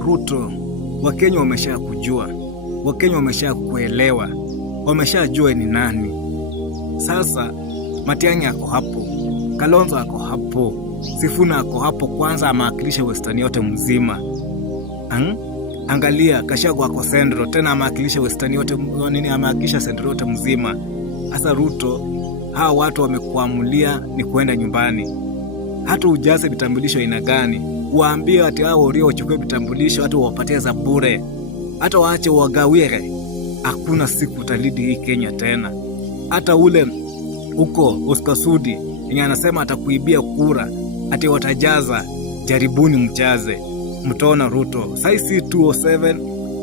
Ruto, Wakenya wamesha kujua, Wakenya wamesha kuelewa, wameshajua ni nani. Sasa Matiang'i ako hapo, Kalonzo ako hapo, Sifuna ako hapo, kwanza amawakilisha Western yote mzima. Angalia Gachagua ako Central, tena amawakilisha Western yote, amawakilisha Central yote mzima. Sasa Ruto, hawa watu wamekuamulia ni kuenda nyumbani. Hata ujaze vitambulisho aina gani, waambie ati hao walio wachukue vitambulisho hata wapatie za bure, hata waache wagawie, hakuna siku utalidi hii Kenya tena. Hata ule huko Oscar Sudi yenye anasema atakuibia kura, ati watajaza, jaribuni mjaze, mtaona Ruto. Sasa 207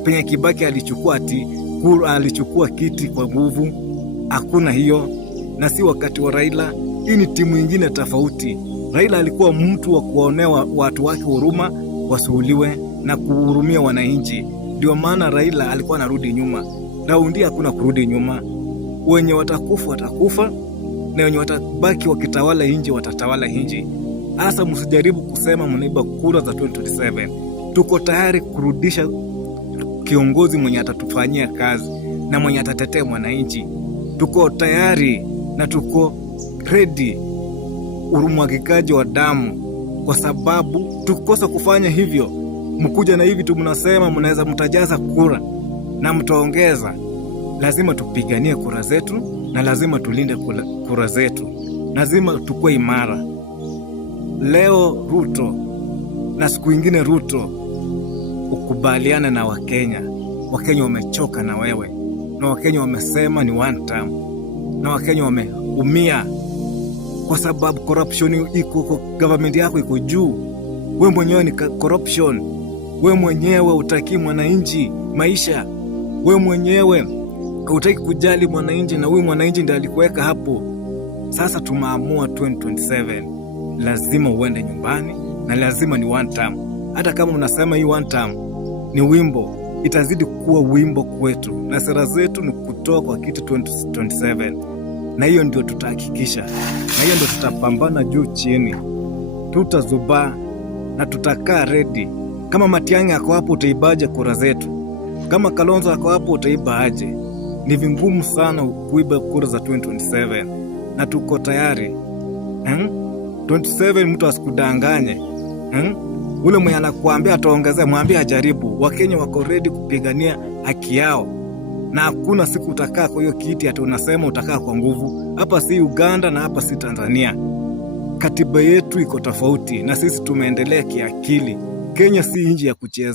penye Kibaki alichukua ati kura, alichukua kiti kwa nguvu, hakuna hiyo. Na si wakati wa Raila, hii ni timu nyingine tofauti. Raila alikuwa mtu wa kuonea watu wake huruma, wasuhuliwe na kuhurumia wananchi. Ndio maana Raila alikuwa anarudi nyuma. Raundi hakuna kurudi nyuma. Wenye watakufa watakufa, na wenye watabaki wakitawala nchi watatawala nchi. Hasa msijaribu kusema mnaiba kura za 2027. Tuko tayari kurudisha kiongozi mwenye atatufanyia kazi na mwenye atatetea mwananchi. Tuko tayari na tuko ready urumwagikaji wa damu, kwa sababu tukikosa kufanya hivyo, mkuja na hivi tu mnasema mnaweza mtajaza kura na mtaongeza. Lazima tupiganie kura zetu na lazima tulinde kura zetu, lazima tukue imara. Leo Ruto na siku ingine Ruto, ukubaliane na Wakenya. Wakenya wamechoka na wewe, na Wakenya wamesema ni one term, na Wakenya wameumia kwa sababu corruption iko, government yako iko juu. Wewe mwenyewe ni corruption. Wewe mwenyewe utaki mwananchi maisha. Wewe mwenyewe utaki kujali mwananchi, na huyu mwananchi ndiye alikuweka hapo. Sasa tumeamua 2027 lazima uende nyumbani, na lazima ni one term. Hata kama unasema hii one term ni wimbo, itazidi kuwa wimbo kwetu, na sera zetu ni kutoa kwa kiti 2027. Na hiyo ndio tutahakikisha, na hiyo ndio tutapambana juu chini, tutazubaa na tutakaa ready. Kama Matiang'i ako hapo, utaibaje kura zetu? Kama Kalonzo ako hapo, utaiba aje? Ni vingumu sana kuiba kura za 2027, na tuko tayari. 27 mtu asikudanganye. Ule mwenye anakuambia ataongezea, mwambie ajaribu. Wakenya wako ready kupigania haki yao, na hakuna siku utakaa kwa hiyo kiti ati unasema utakaa kwa nguvu. Hapa si Uganda na hapa si Tanzania. Katiba yetu iko tofauti, na sisi tumeendelea kiakili. Kenya si nchi ya kuchezea.